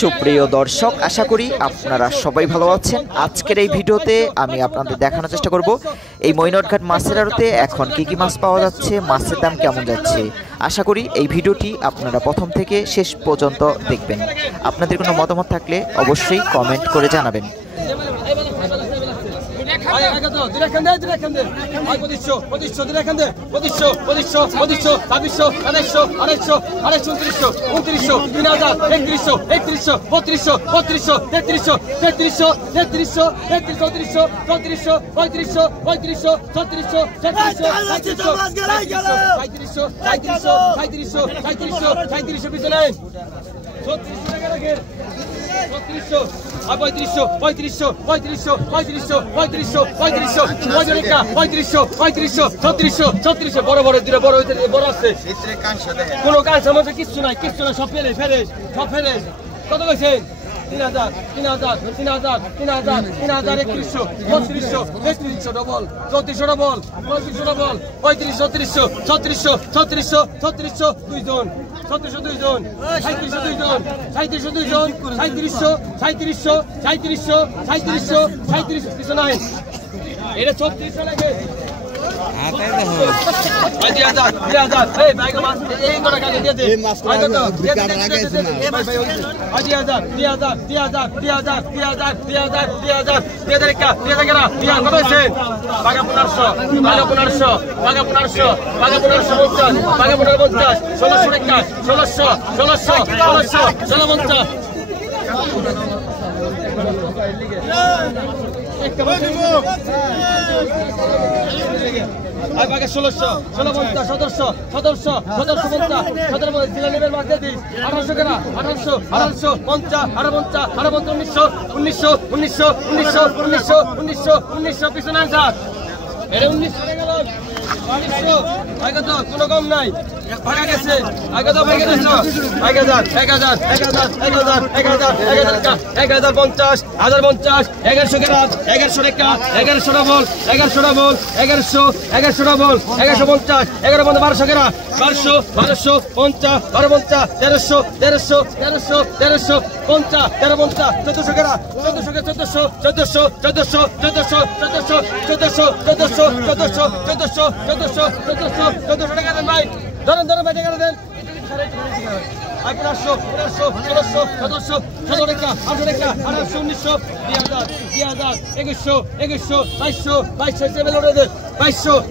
সুপ্রিয় দর্শক, আশা করি আপনারা সবাই ভালো আছেন। আজকের এই ভিডিওতে আমি আপনাদের দেখানোর চেষ্টা করব এই মইনটঘাট মাছের আড়তে এখন কি কি মাছ পাওয়া যাচ্ছে, মাছের দাম কেমন যাচ্ছে। আশা করি এই ভিডিওটি আপনারা প্রথম থেকে শেষ পর্যন্ত দেখবেন। আপনাদের কোনো মতামত থাকলে অবশ্যই কমেন্ট করে জানাবেন। বড় বড় দিলে বড় বড় আছে কোনো কাঁচা মাছ কিচ্ছু নাই, কিচ্ছু নাই, সব ফেলে ফেলে সব ফেলে। কত কইছেন? 3000 3000 3000 3000 3000 3100 3200 3300 ডবল 3400 ডবল 3500 ডবল 3500 3600 3600 3600 দুইজন 3600 দুইজন 3700 দুইজন 3700 দুইজন 3700 3700 3700 3700 3700 কিছু নাই। এটা 3400 লাগে। আগে 1600 1650 1700 1700 1750 1750 জিলা নেবের মাছ দিয়ে দিস 1800 টাকা 1800 1800 50 1850 1900 1900 1900 1900 1900 1900 পিছনে যা। এটা 1900 টাকা গেল 1900 আগে তো কোনো কম নাই, ভাগা গেছে আগে তো ভাগা গেছে 1000 1000 1000 1000 1000 1000 50 1050 1100 টাকা 1100 টাকা 1100 ডবল 1100 ডবল 1100 1100 ডবল 1150 11 1200 টাকা 1200 1200 50 1250 1300 1300 1300 1300 50 1350 1400 টাকা 1400 1400 1400 1400 1400 1400 1400 1400 1400 টাকা দেন ভাই, ধরেন ধরেন ভাই টাকা দেন। 1500 1500 1600 1700 17 টাকা 18 টাকা 1800 1900 2000 2000 2100 2100 2200 2200 সেভেন অর্ডার দেন 2200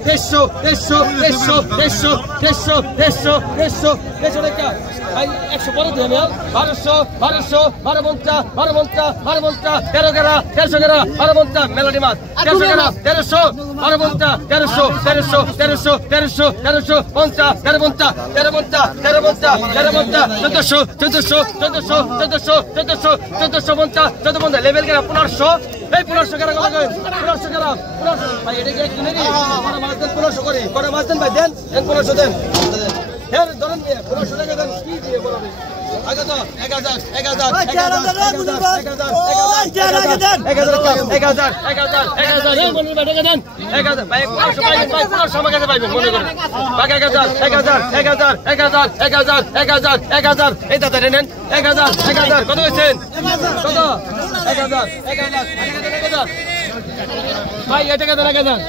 2300 2300 2300 2300 2300 2300 টাকা ভাই 100 পরে দেন 1200 1200 1250 1250 1250 13 টাকা 1300 টাকা 1250 মেলাডি মাছ 1300 টাকা 1300 1250 1300 1300 1300 1300 1300 50 1350 1350 1350 1350 1400 1400 1400 1400 1400 1450 1450 লেভেল গেরা 1500 এই 1500 টাকা কত কই 1500 টাকা 1500 ভাই এটা কি এক দিনে কি বড় মাছ দেন 1500 করে বড় মাছ দেন ভাই দেন 1500 দেন হ্যাঁ ধরেন 1500 টাকা দেন কি দিয়ে বলবে আগে তো 1000 1000 1000 1000 ভাই 1500 পাইবেন ভাই 1500 আমাকে পাইবেন মনে করেন ভাই 1000 এই দাদা নেন 1000 কত হইছেন কত 1000 ভাই এটা টাকা দেন 1000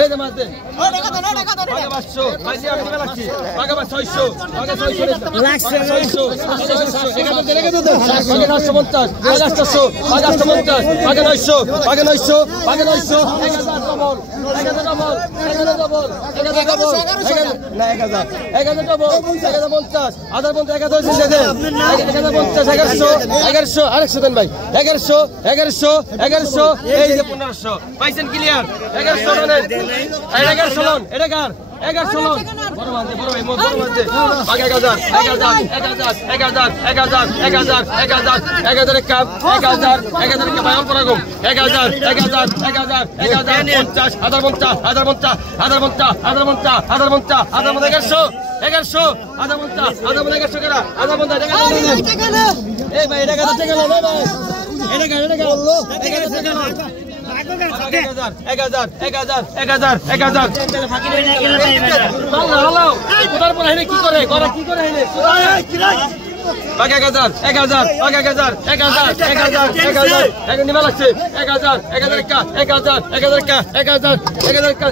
এই যে মাছ দেন টাকা দেন 500 ভাই দিয়ে আমি লাগছি টাকা 600 টাকা 600 লাগছে 600 টাকা দেন 750 টাকা 850 টাকা 850 টাকা 900 টাকা 900 টাকা 900 1000 ডবল 1000 ডবল 1000 ডবল 1000 ডবল না 1000 ডবল 1050 1050 1000 দেন 1050 1100 আরেকশো দেন ভাই 1100 এই যে 1500 পাইছেন ক্লিয়ার 1100 দেন 1100 লোন এটা কার 1100 লোন বড় মাছ বড় ভাই বড় মাছ 1000 কাপ 1000 ভাই অল্প রাখুন 1000 এই ভাই এটা কত টাকা না ভাই এটা বাকি 1000 1000 বাকি 1000 1000 1000 1000 এক নিবা লাগছে 1000 1000 কা 1000 1000 কা 1000 1000 কা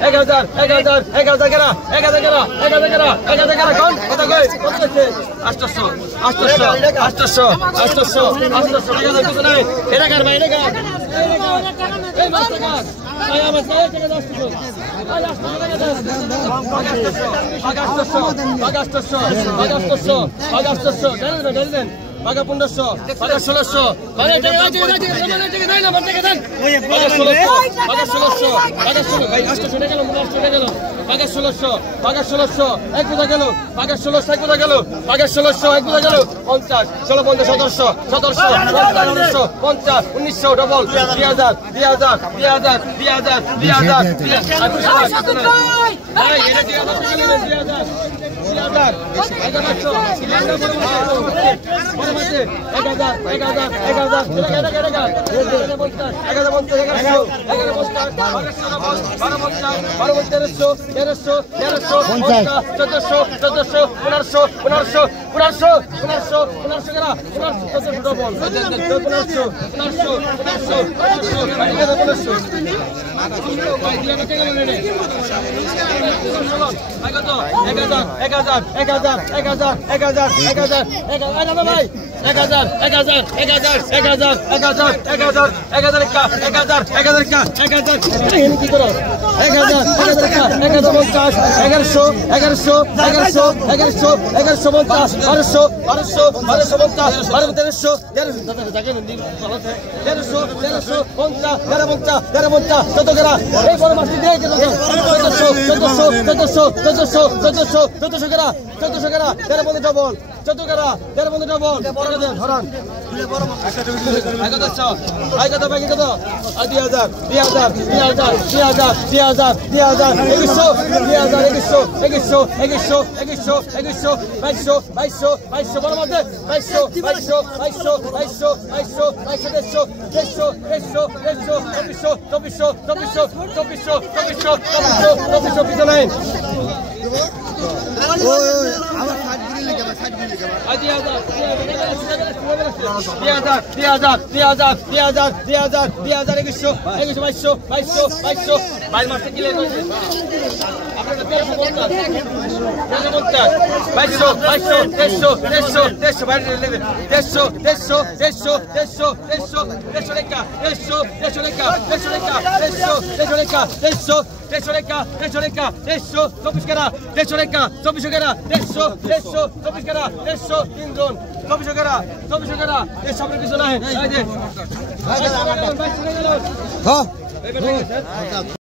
1000 1000 1000 গেরা 1000 গেরা 1000 গেরা 1000 গেরা কোন কত কই কত আছে 800 800 800 800 800 টাকা কিছু নাই এটা কার ভাই এটা কার এই মাস্টার কার আয় আমার সাথে টাকা 800 আয় 800 টাকা দেন Paga 1500, paga 1600, paga 1600, ভাই 800 টাকা গেল, 800 টাকা গেল, paga 1600, paga 1600, এক কোথা গেল, paga 1600 এক কোথা গেল, paga 1600 এক কোথা গেল, 50, 16 50 1700, 1700, 50, 1900 ডবল, 2000, 2000, 2000, 2000, 2000, 2000, ভাই এটা কি আবার টাকা নেবেন 2000, 2000, 1500, কিছু নাই